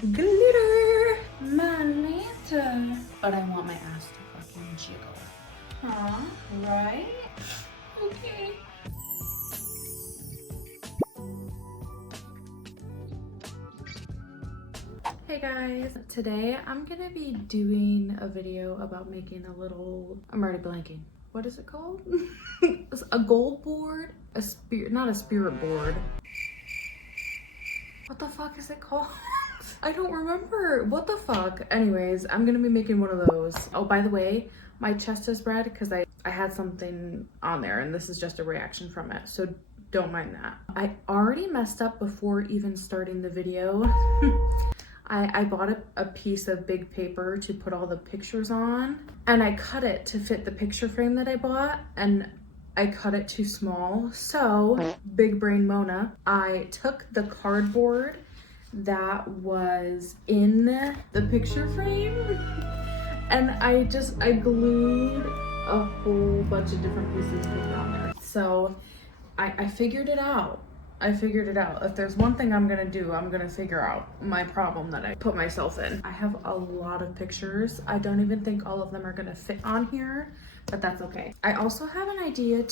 Glitter, my lanta. But I want my ass to fucking jiggle. Huh? Right? Okay. Hey guys, today I'm gonna be doing a video about making a little, I'm already blanking. What is it called? A gold board? A spirit, not a spirit board. What the fuck is it called? I don't remember. What the fuck? Anyways, I'm gonna be making one of those. Oh, by the way, my chest is red because I had something on there and this is just a reaction from it. So don't mind that. I already messed up before even starting the video. I bought a piece of big paper to put all the pictures on and I cut it to fit the picture frame that I bought and I cut it too small. So, big brain Mona, I took the cardboard that was in the picture frame and I glued a whole bunch of different pieces of paper on there. So, I figured it out. If there's one thing I'm gonna do, I'm gonna figure out my problem that I put myself in. I have a lot of pictures. I don't even think all of them are gonna fit on here, but that's okay. I also have an idea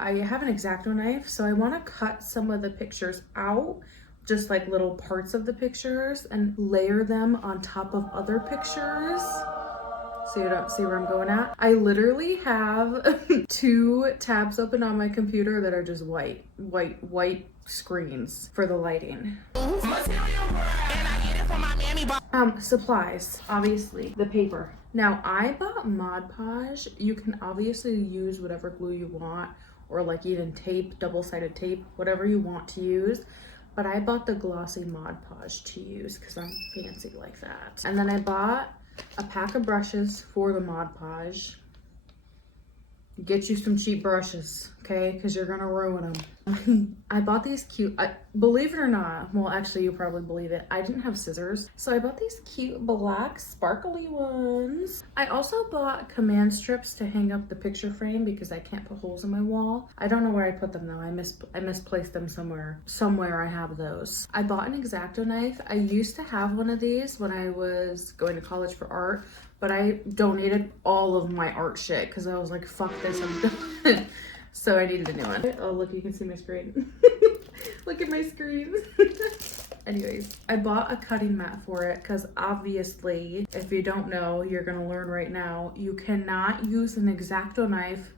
I have an X-Acto knife, so I wanna cut some of the pictures out, just like little parts of the pictures, and layer them on top of other pictures. So you don't see where I'm going at. I literally have 2 tabs open on my computer that are just white screens for the lighting. Supplies, obviously, the paper. Now I bought Mod Podge. You can obviously use whatever glue you want, or like even tape, double-sided tape, whatever you want to use. But I bought the glossy Mod Podge to use because I'm fancy like that. And then I bought a pack of brushes for the Mod Podge. Get you some cheap brushes, okay? Because you're gonna ruin them. I bought these cute, believe it or not, well actually you probably believe it, I didn't have scissors. So I bought these cute black sparkly ones. I also bought command strips to hang up the picture frame because I can't put holes in my wall. I don't know where I put them though. I misplaced them somewhere. Somewhere I have those. I bought an X-Acto knife. I used to have one of these when I was going to college for art, but I donated all of my art shit because I was like, fuck this, I'm done. So I needed a new one. Oh, look, you can see my screen. Look at my screen. Anyways, I bought a cutting mat for it because obviously, if you don't know, you're gonna learn right now, you cannot use an X-Acto knife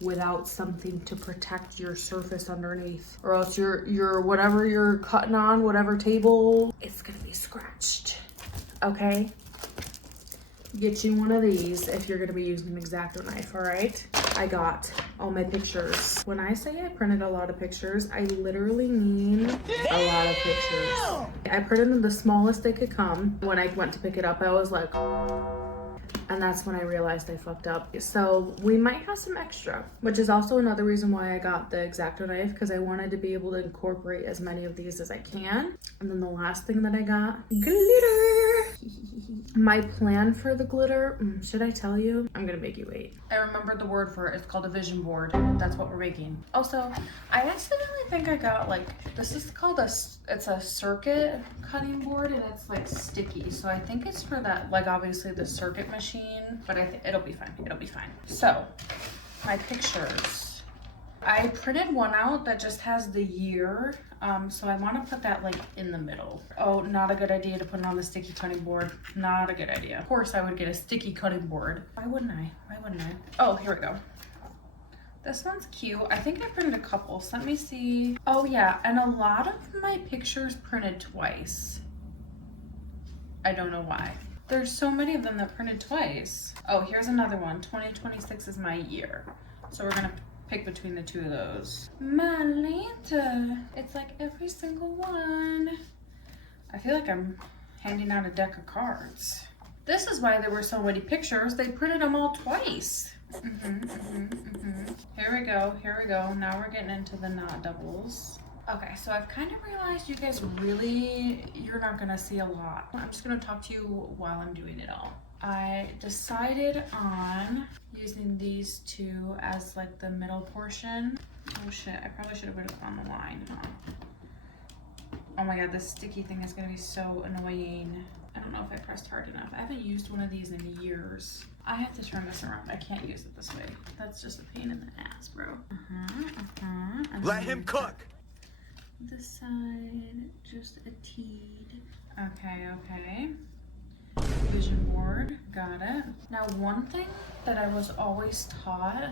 without something to protect your surface underneath, or else your whatever you're cutting on, whatever table, it's gonna be scratched, okay? Get you one of these if you're gonna be using an X-Acto knife, all right? I got all my pictures. When I say I printed a lot of pictures, I literally mean a lot of pictures. I printed the smallest they could come. When I went to pick it up, I was like, and that's when I realized I fucked up. So we might have some extra, which is also another reason why I got the X-Acto knife, because I wanted to be able to incorporate as many of these as I can. And then the last thing that I got, glitter. My plan for the glitter, should I tell you? I'm gonna make you wait. I remembered the word for it. It's called a vision board. That's what we're making. Also, I accidentally think I got this is called it's a circuit cutting board and it's like sticky. So I think it's for that, like obviously the circuit machine, but I think it'll be fine. It'll be fine. So my pictures. I printed one out that just has the year, so I want to put that like in the middle. Oh, not a good idea to put it on the sticky cutting board. Not a good idea. Of course I would get a sticky cutting board. Why wouldn't I? Oh, here we go. This one's cute. I think I printed a couple, so let me see. Oh yeah, and a lot of my pictures printed twice. I don't know why. There's so many of them that printed twice. Oh, here's another one. 2026 is my year. So we're gonna pick between the 2 of those. My Lanta. It's like every single one. I feel like I'm handing out a deck of cards. This is why there were so many pictures. They printed them all twice. Here we go. Now we're getting into the not doubles. Okay, so I've kind of realized you guys you're not gonna see a lot. I'm just gonna talk to you while I'm doing it all. I decided on using these 2 as like the middle portion. Oh shit, I probably should have put it on the line, huh? Oh my god, this sticky thing is gonna be so annoying. I don't know if I pressed hard enough. I haven't used one of these in years. I have to turn this around. I can't use it this way. That's just a pain in the ass, bro. Let him cook. This side, just a teed. Okay, okay. Vision board, got it. Now, one thing that I was always taught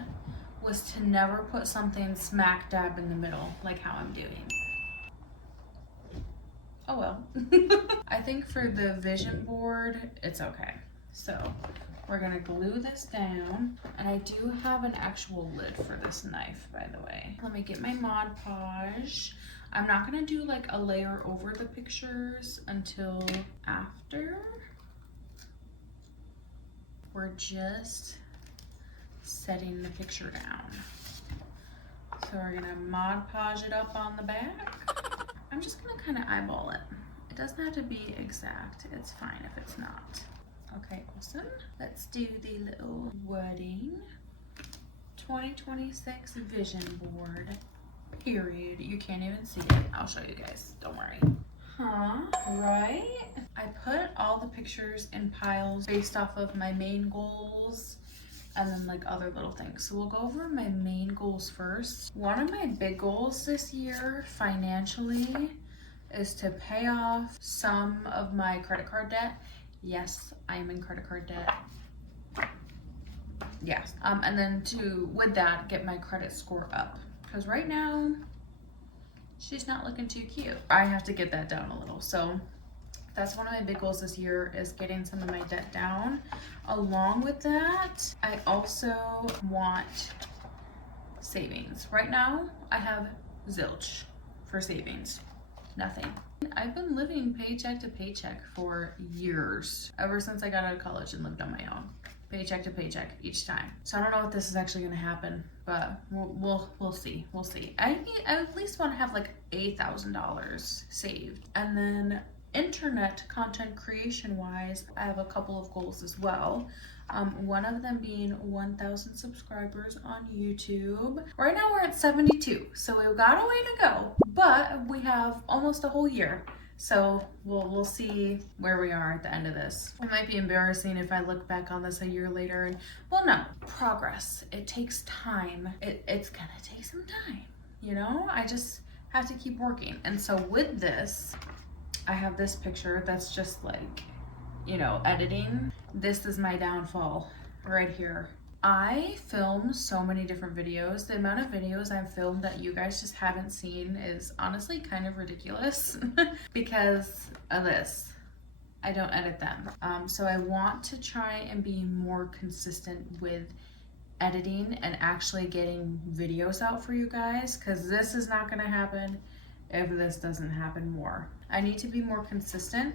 was to never put something smack dab in the middle, like how I'm doing. Oh well. I think for the vision board, it's okay. So we're gonna glue this down. And I do have an actual lid for this knife, by the way. Let me get my Mod Podge. I'm not gonna do like a layer over the pictures until after. We're just setting the picture down. So we're gonna Mod Podge it up on the back. I'm just gonna kind of eyeball it. It doesn't have to be exact. It's fine if it's not. Okay, awesome. Let's do the little wording. 2026 vision board, period. You can't even see it. I'll show you guys, don't worry. Huh, right? I put all the pictures in piles based off of my main goals and then like other little things. So we'll go over my main goals first. One of my big goals this year financially is to pay off some of my credit card debt. Yes, I am in credit card debt. Yes, and then with that, get my credit score up. Because right now, she's not looking too cute. I have to get that down a little. So that's one of my big goals this year, is getting some of my debt down. Along with that, I also want savings. Right now, I have zilch for savings. Nothing. I've been living paycheck to paycheck for years, ever since I got out of college and lived on my own. Paycheck to paycheck each time. So I don't know if this is actually gonna happen, but we'll see. We'll see. I at least want to have like $8,000 saved. And then internet content creation wise, I have a couple of goals as well. One of them being 1,000 subscribers on YouTube. Right now we're at 72, so we've got a way to go, but we have almost a whole year. So we'll see where we are at the end of this. It might be embarrassing if I look back on this a year later and, well, no, progress. It takes time. It's gonna take some time, you know? I just have to keep working. And so with this, I have this picture that's just like, you know, editing. This is my downfall right here. I film so many different videos. The amount of videos I've filmed that you guys just haven't seen is honestly kind of ridiculous because of this. I don't edit them. So I want to try and be more consistent with editing and actually getting videos out for you guys, because this is not gonna happen if this doesn't happen more. I need to be more consistent.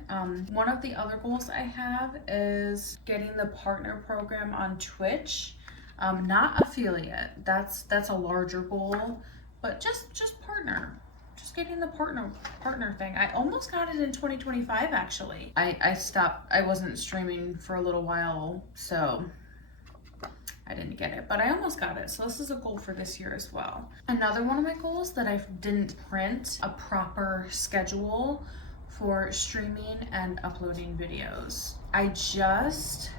One of the other goals I have is getting the partner program on Twitch. Not affiliate, that's a larger goal, but just partner. Just getting the partner thing. I almost got it in 2025 actually. I stopped, I wasn't streaming for a little while, so I didn't get it, but I almost got it. So this is a goal for this year as well. Another one of my goals that I didn't print a proper schedule for streaming and uploading videos. I just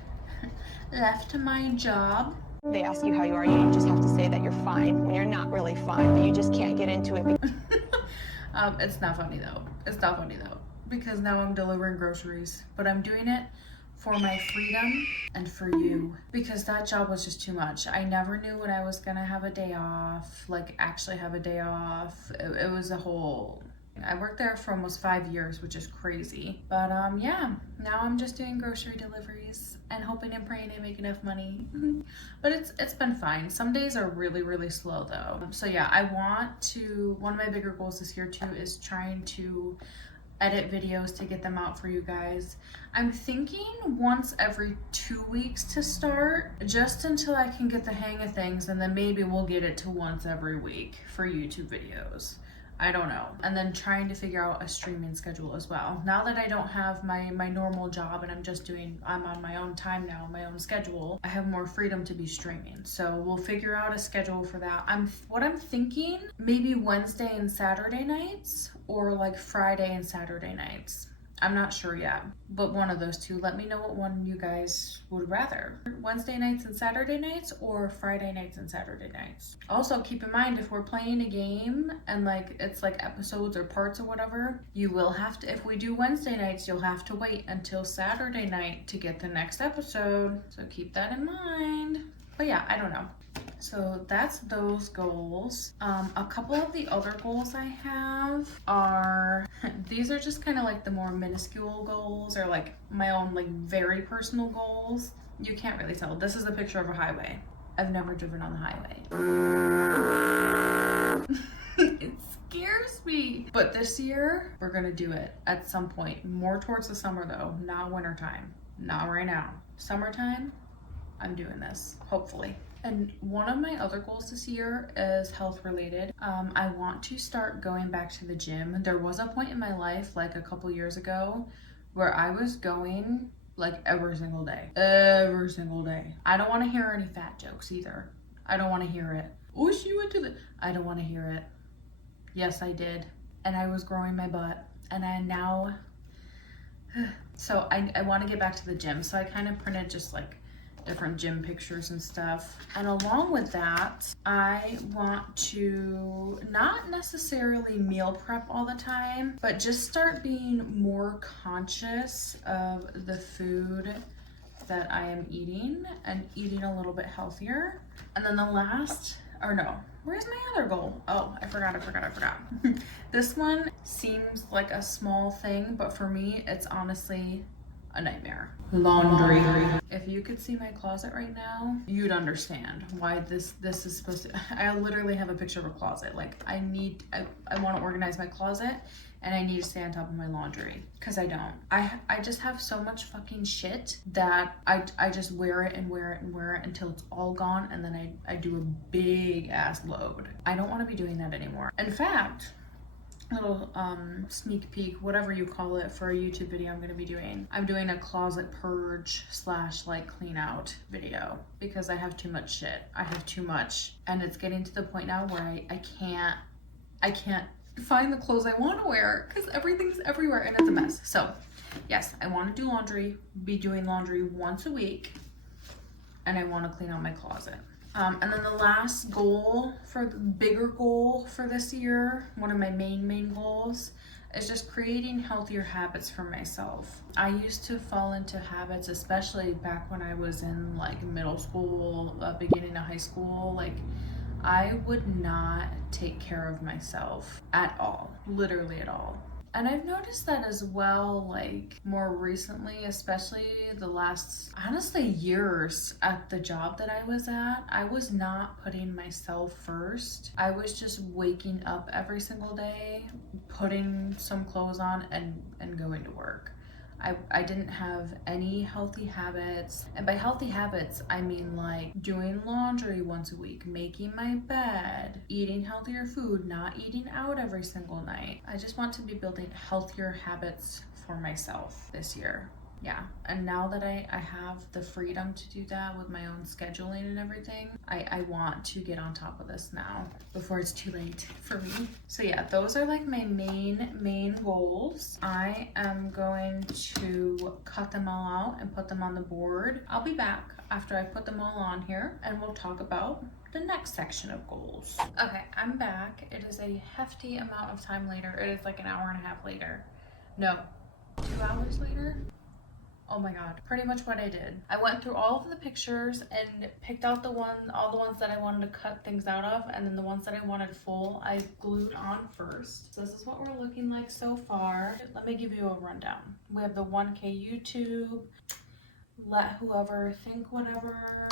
left my job. They ask you how you are, you just have to say that you're fine when you're not really fine, but you just can't get into it. It's not funny though. It's not funny though, because now I'm delivering groceries, but I'm doing it for my freedom and for you, because that job was just too much. I never knew when I was gonna have a day off, like actually have a day off. It was a whole, I worked there for almost 5 years, which is crazy. But yeah, now I'm just doing grocery deliveries and hoping and praying I make enough money. But it's been fine. Some days are really, really slow though. So yeah, I want to, one of my bigger goals this year too is trying to edit videos to get them out for you guys. I'm thinking once every 2 weeks to start, just until I can get the hang of things, and then maybe we'll get it to once every week for YouTube videos. I don't know. And then trying to figure out a streaming schedule as well. Now that I don't have my normal job and I'm on my own time now, my own schedule, I have more freedom to be streaming. So we'll figure out a schedule for that. What I'm thinking, maybe Wednesday and Saturday nights, or like Friday and Saturday nights. I'm not sure yet, but one of those two. Let me know what one you guys would rather. Wednesday nights and Saturday nights, or Friday nights and Saturday nights. Also, keep in mind, if we're playing a game and like it's like episodes or parts or whatever, you will have to, if we do Wednesday nights, you'll have to wait until Saturday night to get the next episode. So keep that in mind. But yeah, I don't know. So that's those goals. A couple of the other goals I have are, these are just kind of like the more minuscule goals, or like my own like very personal goals. You can't really tell. This is a picture of a highway. I've never driven on the highway. It scares me. But this year, we're gonna do it at some point. More towards the summer though, not wintertime. Not right now. Summertime, I'm doing this, hopefully. And one of my other goals this year is health related. I want to start going back to the gym. There was a point in my life, like a couple years ago, where I was going like every single day. Every single day. I don't want to hear any fat jokes either. I don't want to hear it. Oh, she went to the... I don't want to hear it. Yes, I did. And I was growing my butt. And I now... So I want to get back to the gym. So I kind of printed just like different gym pictures and stuff. And along with that, I want to not necessarily meal prep all the time, but just start being more conscious of the food that I am eating and eating a little bit healthier. And then the last, or no, where's my other goal? Oh, I forgot. This one seems like a small thing, but for me, it's honestly a nightmare. Laundry. If you could see my closet right now, you'd understand why this is supposed to... I literally have a picture of a closet. Like I want to organize my closet, and I need to stay on top of my laundry, because I don't. I just have so much fucking shit that I just wear it and wear it and wear it until it's all gone, and then I do a big ass load. I don't want to be doing that anymore. In fact, little sneak peek, whatever you call it, for a YouTube video I'm going to be doing. I'm doing a closet purge / like clean out video, because I have too much shit. I have too much, and it's getting to the point now where I can't find the clothes I want to wear because everything's everywhere and it's a mess. So yes, I want to do laundry, be doing laundry once a week, and I want to clean out my closet. And then the last goal, for the bigger goal for this year, one of my main goals, is just creating healthier habits for myself. I used to fall into habits, especially back when I was in like middle school, beginning of high school. Like I would not take care of myself at all, literally at all. And I've noticed that as well, like more recently, especially the last, honestly, years at the job that I was at, I was not putting myself first. I was just waking up every single day, putting some clothes on and going to work. I didn't have any healthy habits. And by healthy habits, I mean like doing laundry once a week, making my bed, eating healthier food, not eating out every single night. I just want to be building healthier habits for myself this year. Yeah, and now that I have the freedom to do that with my own scheduling and everything, I want to get on top of this now before it's too late for me. So yeah, those are like my main goals. I am going to cut them all out and put them on the board. I'll be back after I put them all on here, and we'll talk about the next section of goals. Okay, I'm back. It is a hefty amount of time later. It is like an hour and a half later. No, 2 hours later. Oh my god, pretty much what I did. I went through all of the pictures and picked out all the ones that I wanted to cut things out of, and then the ones that I wanted full, I glued on first. So this is what we're looking like so far. Let me give you a rundown. We have the 1K YouTube, let whoever think whatever.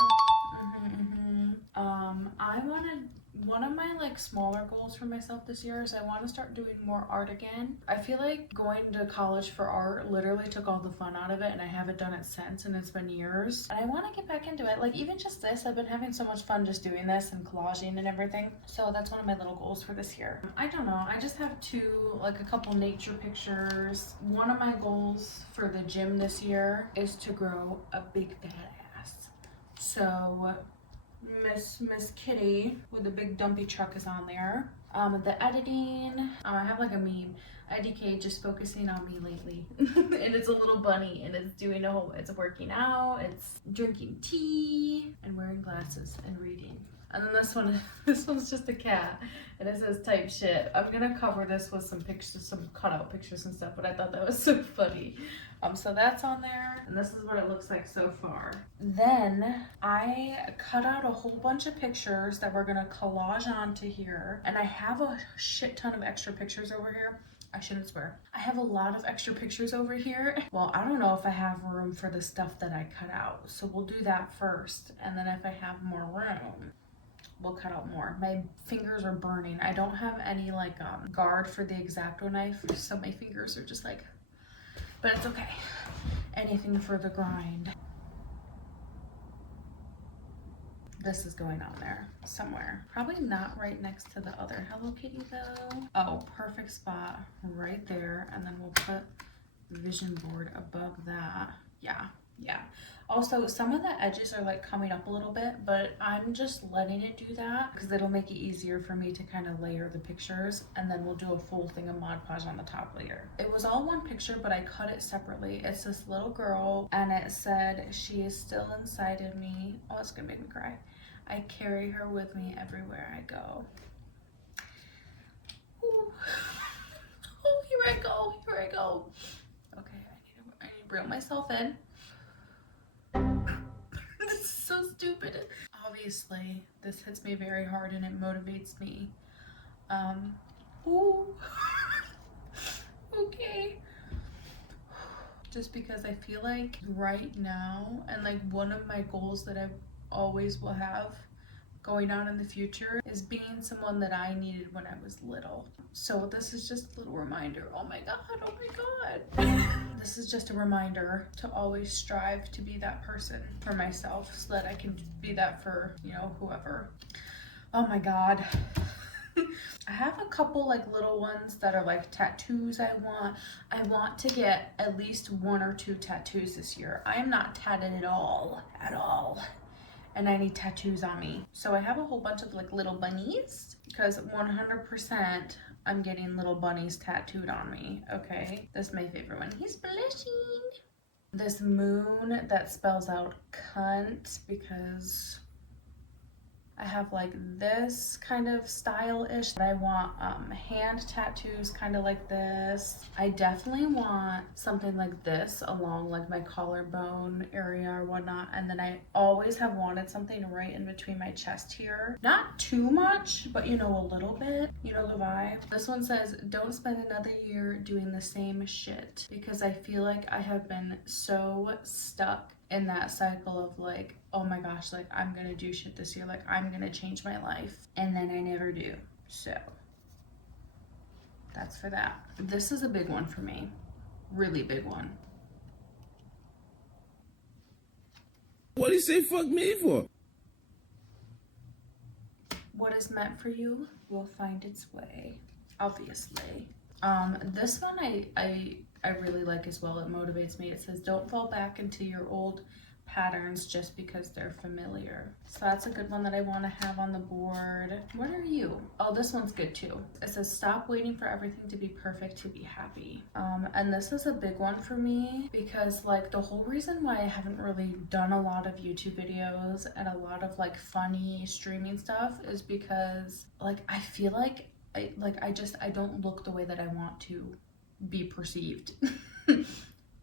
One of my like smaller goals for myself this year is I want to start doing more art again. I feel like going to college for art literally took all the fun out of it, and I haven't done it since, and it's been years. And I want to get back into it. Like even just this, I've been having so much fun just doing this and collaging and everything. So that's one of my little goals for this year. I don't know, I just have a couple nature pictures. One of my goals for the gym this year is to grow a big fat ass. So Miss Kitty with the big dumpy truck is on there. The editing, I have like a meme. IDK just focusing on me lately. And it's a little bunny, and it's doing it's working out, it's drinking tea, and wearing glasses and reading. And then this one's just a cat, and it says type shit. I'm gonna cover this with some pictures, some cutout pictures and stuff, but I thought that was so funny. So that's on there, and this is what it looks like so far. Then I cut out a whole bunch of pictures that we're gonna collage onto here, and I have a shit ton of extra pictures over here. I shouldn't swear. I have a lot of extra pictures over here. Well, I don't know if I have room for the stuff that I cut out, so we'll do that first, and then if I have more room, we'll cut out more. My fingers are burning. I don't have any like guard for the X-Acto knife, so my fingers are just like, but it's okay. Anything for the grind. This is going on there somewhere. Probably not right next to the other Hello Kitty though. Oh, perfect spot right there. And then we'll put the vision board above that. Yeah. Also, some of the edges are like coming up a little bit, but I'm just letting it do that because it'll make it easier for me to kind of layer the pictures, and then we'll do a full thing of Mod Podge on the top layer. It was all one picture, but I cut it separately. It's this little girl, and it said, "She is still inside of me." Oh, it's gonna make me cry. "I carry her with me everywhere I go." Ooh. Oh, here I go. Okay, I need to reel myself in. This is so stupid. Obviously, this hits me very hard and it motivates me. Ooh. Okay. Just because I feel like right now, and like one of my goals that I always will have going on in the future is being someone that I needed when I was little. So this is just a little reminder. Oh my god. This is just a reminder to always strive to be that person for myself so that I can be that for, you know, whoever. Oh my god. I have a couple like little ones that are like tattoos I want to get at least 1 or 2 tattoos this year. I am not tatted at all. And I need tattoos on me. So I have a whole bunch of like little bunnies because 100% I'm getting little bunnies tattooed on me, okay? This is my favorite one. He's blushing. This moon that spells out cunt because I have like this kind of style-ish. I want hand tattoos kind of like this. I definitely want something like this along like my collarbone area or whatnot. And then I always have wanted something right in between my chest here. Not too much, but you know, a little bit. You know the vibe. This one says, "Don't spend another year doing the same shit," because I feel like I have been so stuck in that cycle of like, oh my gosh, like I'm gonna do shit this year, like I'm gonna change my life, and then I never do. So that's for that. This is a big one for me, really big one. What do you say fuck me for? What is meant for you will find its way, obviously. This one I really like as well. It motivates me. It says, "Don't fall back into your old patterns just because they're familiar." So that's a good one that I want to have on the board. What are you? Oh, this one's good too. It says, "Stop waiting for everything to be perfect to be happy." And this is a big one for me because like the whole reason why I haven't really done a lot of YouTube videos and a lot of like funny streaming stuff is because like I feel like I don't look the way that I want to be perceived.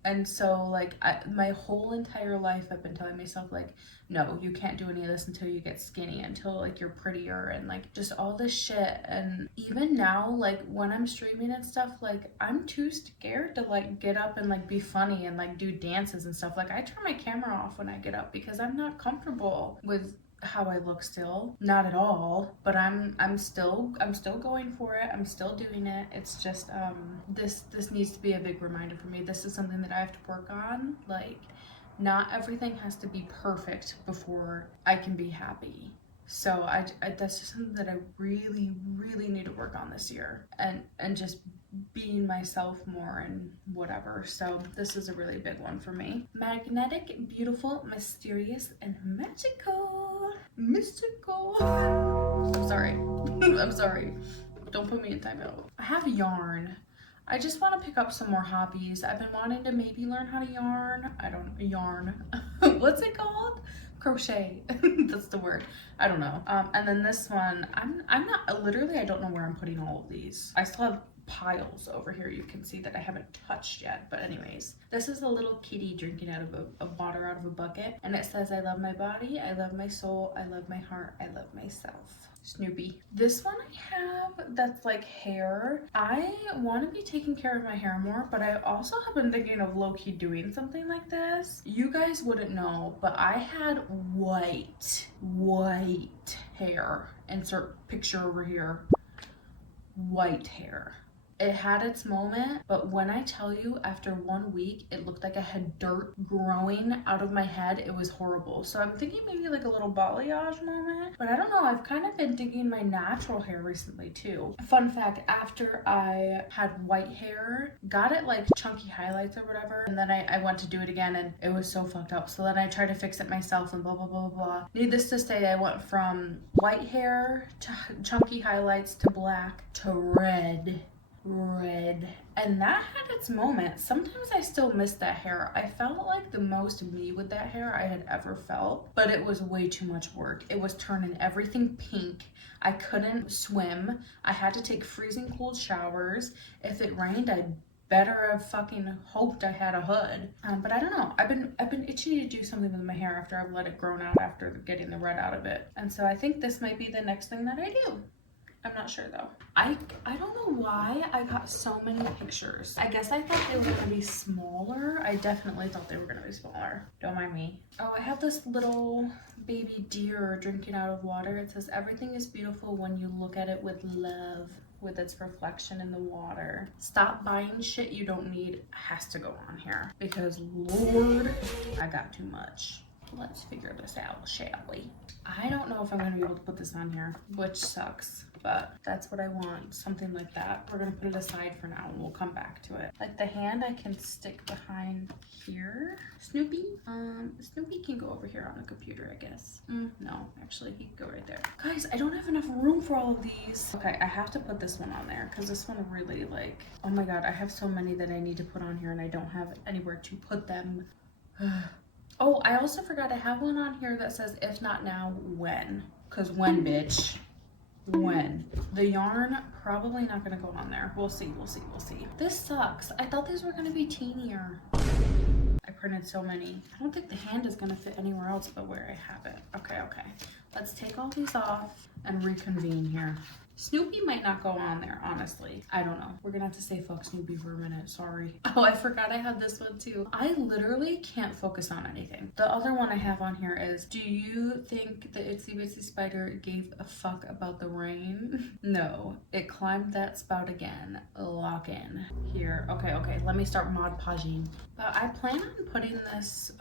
And so like my whole entire life I've been telling myself like, no, you can't do any of this until you get skinny, until like you're prettier, and like just all this shit. And even now, like when I'm streaming and stuff, like I'm too scared to like get up and like be funny and like do dances and stuff. Like I turn my camera off when I get up because I'm not comfortable with how I look still. Not at all, but I'm still going for it. I'm still doing it. It's just this needs to be a big reminder for me. This is something that I have to work on. Like, not everything has to be perfect before I can be happy. So I that's just something that I really need to work on this year, and just being myself more and whatever. So this is a really big one for me. Magnetic, beautiful, mysterious, and magical. I'm sorry. I'm sorry. Don't put me in timeout. I have yarn. I just want to pick up some more hobbies. I've been wanting to maybe learn how to yarn. I don't know, yarn. What's it called? Crochet. That's the word. I don't know. And then this one, I'm not, literally, I don't know where I'm putting all of these. I still have piles over here you can see that I haven't touched yet. But anyways, this is a little kitty drinking out of a water out of a bucket, and it says, I love my body, I love my soul, I love my heart, I love myself. Snoopy. This one I have that's like hair. I want to be taking care of my hair more, but I also have been thinking of low-key doing something like this. You guys wouldn't know, but I had white hair. Insert picture over here. White hair. It had its moment, but when I tell you, after 1 week, it looked like I had dirt growing out of my head. It was horrible. So I'm thinking maybe like a little balayage moment, but I don't know. I've kind of been thinking my natural hair recently too. Fun fact, after I had white hair, got it like chunky highlights or whatever, and then I went to do it again and it was so fucked up. So then I tried to fix it myself and blah, blah, blah, blah. Needless to say, I went from white hair to chunky highlights to black to red, and that had its moment. Sometimes I still miss that hair. I felt like the most me with that hair I had ever felt, but it was way too much work. It was turning everything pink. I couldn't swim. I had to take freezing cold showers. If it rained, I better have fucking hoped I had a hood. But I don't know. I've been itching to do something with my hair after I've let it grow out after getting the red out of it. And so I think this might be the next thing that I do. I'm not sure though. I don't know why I got so many pictures. I guess I thought they were gonna be smaller. I definitely thought they were gonna be smaller. Don't mind me. Oh, I have this little baby deer drinking out of water. It says, everything is beautiful when you look at it with love, with its reflection in the water. Stop buying shit you don't need has to go on here, because Lord, I got too much. Let's figure this out, shall we? I don't know if I'm gonna be able to put this on here, which sucks, but that's what I want, something like that. We're gonna put it aside for now and we'll come back to it. Like the hand I can stick behind here. Snoopy? Snoopy can go over here on the computer, I guess. No, actually he can go right there. Guys, I don't have enough room for all of these. Okay, I have to put this one on there because this one really like, oh my God, I have so many that I need to put on here and I don't have anywhere to put them. Oh, I also forgot I have one on here that says, if not now, when? Because when, bitch? When? The yarn, probably not going to go on there. We'll see, we'll see, we'll see. This sucks. I thought these were going to be teenier. I printed so many. I don't think the hand is going to fit anywhere else but where I have it. Okay. Let's take all these off and reconvene here. Snoopy might not go on there, honestly. I don't know. We're gonna have to say fuck Snoopy for a minute, sorry. Oh, I forgot I had this one too. I literally can't focus on anything. The other one I have on here is, do you think the Itsy Bitsy Spider gave a fuck about the rain? No, it climbed that spout again. Lock in. Here, okay, let me start Mod Podging. But I plan on putting this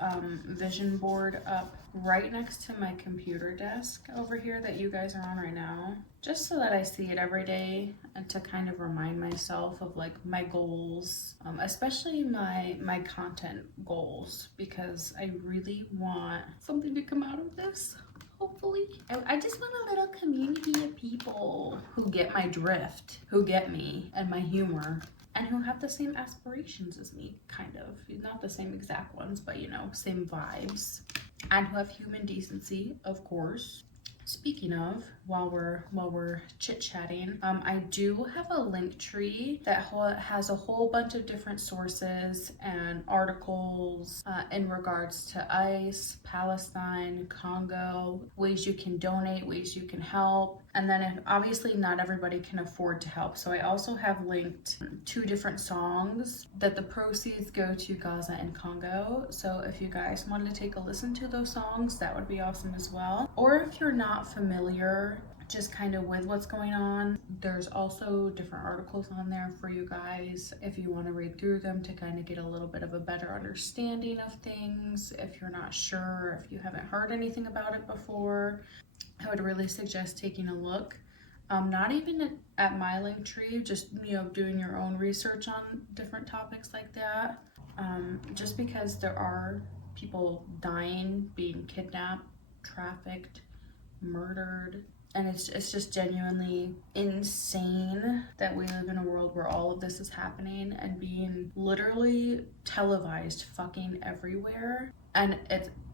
vision board up right next to my computer desk over here that you guys are on right now, just so that I see it every day and to kind of remind myself of like my goals, especially my content goals, because I really want something to come out of this. Hopefully. I just want a little community of people who get my drift, who get me and my humor, and who have the same aspirations as me, kind of. Not the same exact ones, but you know, same vibes. And who have human decency, of course. Speaking of, while we're chit-chatting, I do have a Linktree that has a whole bunch of different sources and articles in regards to ICE, Palestine, Congo, ways you can donate, ways you can help. And then if obviously not everybody can afford to help, so I also have linked 2 different songs that the proceeds go to Gaza and Congo. So if you guys wanted to take a listen to those songs, that would be awesome as well. Or if you're not familiar just kind of with what's going on, there's also different articles on there for you guys if you want to read through them to kind of get a little bit of a better understanding of things. If you're not sure, if you haven't heard anything about it before, I would really suggest taking a look. Not even at my Linktree, just, you know, doing your own research on different topics like that. Just because there are people dying, being kidnapped, trafficked, murdered, and it's just genuinely insane that we live in a world where all of this is happening and being literally televised fucking everywhere, and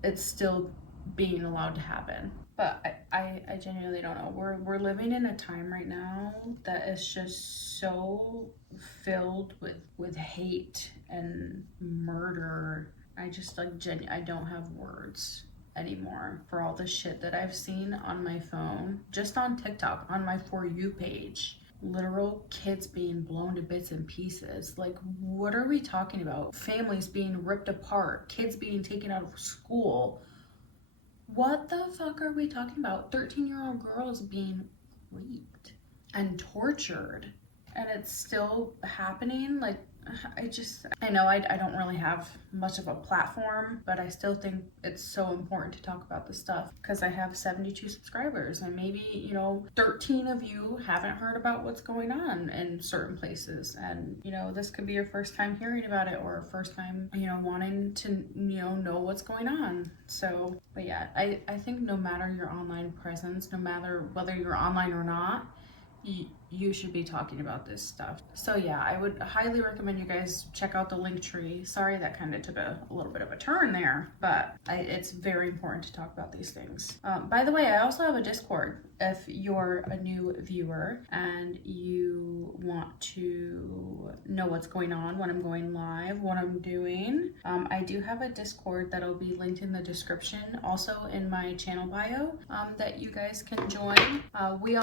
it's still being allowed to happen. But I genuinely don't know. We're living in a time right now that is just so filled with hate and murder. I just like I don't have words anymore for all the shit that I've seen on my phone, just on TikTok, on my For You page. Literal kids being blown to bits and pieces. Like, what are we talking about? Families being ripped apart, kids being taken out of school. What the fuck are we talking about? 13-year-old girls being raped and tortured, and it's still happening. Like, I know I don't really have much of a platform, but I still think it's so important to talk about this stuff because I have 72 subscribers, and maybe, you know, 13 of you haven't heard about what's going on in certain places, and, you know, this could be your first time hearing about it or first time, you know, wanting to, you know what's going on. So, but yeah, I think no matter your online presence, no matter whether you're online or not, you should be talking about this stuff. So yeah, I would highly recommend you guys check out the Linktree. Sorry, that kind of took a little bit of a turn there, but it's very important to talk about these things. By the way, I also have a Discord. If you're a new viewer and you want to know what's going on, when I'm going live, what I'm doing, I do have a Discord that'll be linked in the description, also in my channel bio, that you guys can join. We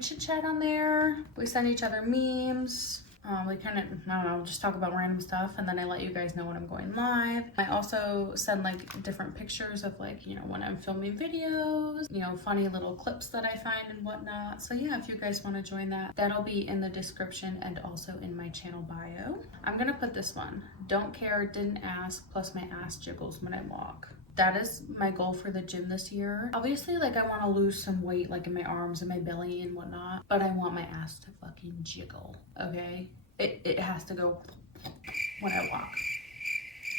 chit chat on there. We send each other memes. We kind of, I don't know, just talk about random stuff, and then I let you guys know when I'm going live. I also send like different pictures of, like, you know, when I'm filming videos, you know, funny little clips that I find and whatnot. So yeah, if you guys want to join that, that'll be in the description and also in my channel bio. I'm gonna put this one, don't care, didn't ask, plus my ass jiggles when I walk. That is my goal for the gym this year. Obviously, like, I want to lose some weight, like in my arms and my belly and whatnot, but I want my ass to fucking jiggle, okay? It has to go when I walk.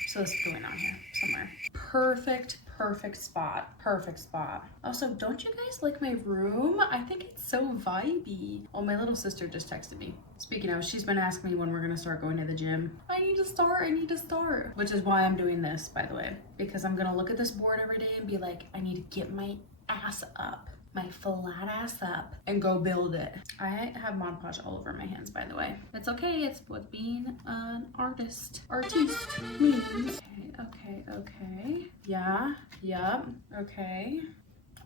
So this is going on here somewhere. Perfect spot. Perfect spot. Also, don't you guys like my room? I think it's so vibey. Oh, my little sister just texted me. Speaking of, she's been asking me when we're gonna start going to the gym. I need to start. Which is why I'm doing this, by the way. Because I'm gonna look at this board every day and be like, I need to get my ass up. My flat ass up and go build it. I have Mod Podge all over my hands, by the way. It's okay, it's what being an artist means. Okay. Yeah, yep, okay.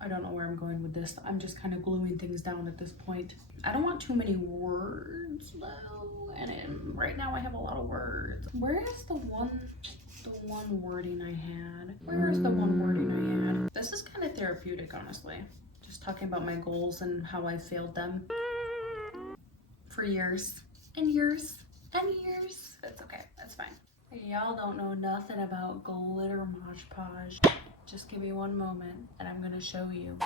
I don't know where I'm going with this. I'm just kind of gluing things down at this point. I don't want too many words though, and right now I have a lot of words. Where is the one wording I had? Where is the one wording I had? This is kind of therapeutic, honestly. Just talking about my goals and how I failed them for years and years and years. That's okay, that's fine. Y'all don't know nothing about glitter Mod Podge. Just give me one moment and I'm gonna show you.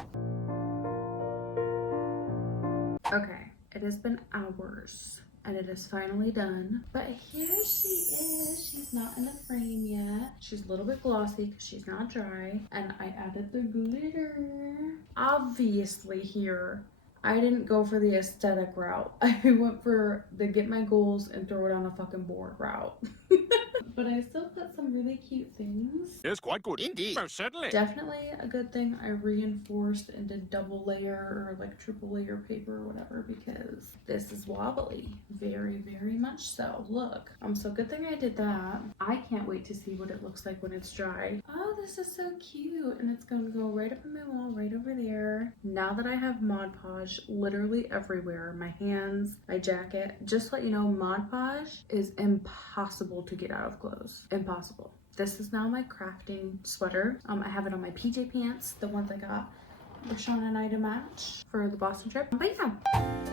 Okay, it has been hours and it is finally done. But here she is. She's not in the frame yet. She's a little bit glossy because she's not dry. And I added the glitter. Obviously here, I didn't go for the aesthetic route. I went for the get my goals and throw it on a fucking board route. but I still put some really cute things. It's quite good. Indeed. Most certainly. Definitely a good thing I reinforced and did double layer or like triple layer paper or whatever, because this is wobbly. Very, very much so. Look, so good thing I did that. I can't wait to see what it looks like when it's dry. Oh, this is so cute. And it's gonna go right up in my wall, right over there. Now that I have Mod Podge literally everywhere, my hands, my jacket, just to let you know, Mod Podge is impossible to get out of clothes. Impossible. This is now my crafting sweater. I have it on my PJ pants, the ones I got for Sean and I to match for the Boston trip. But yeah.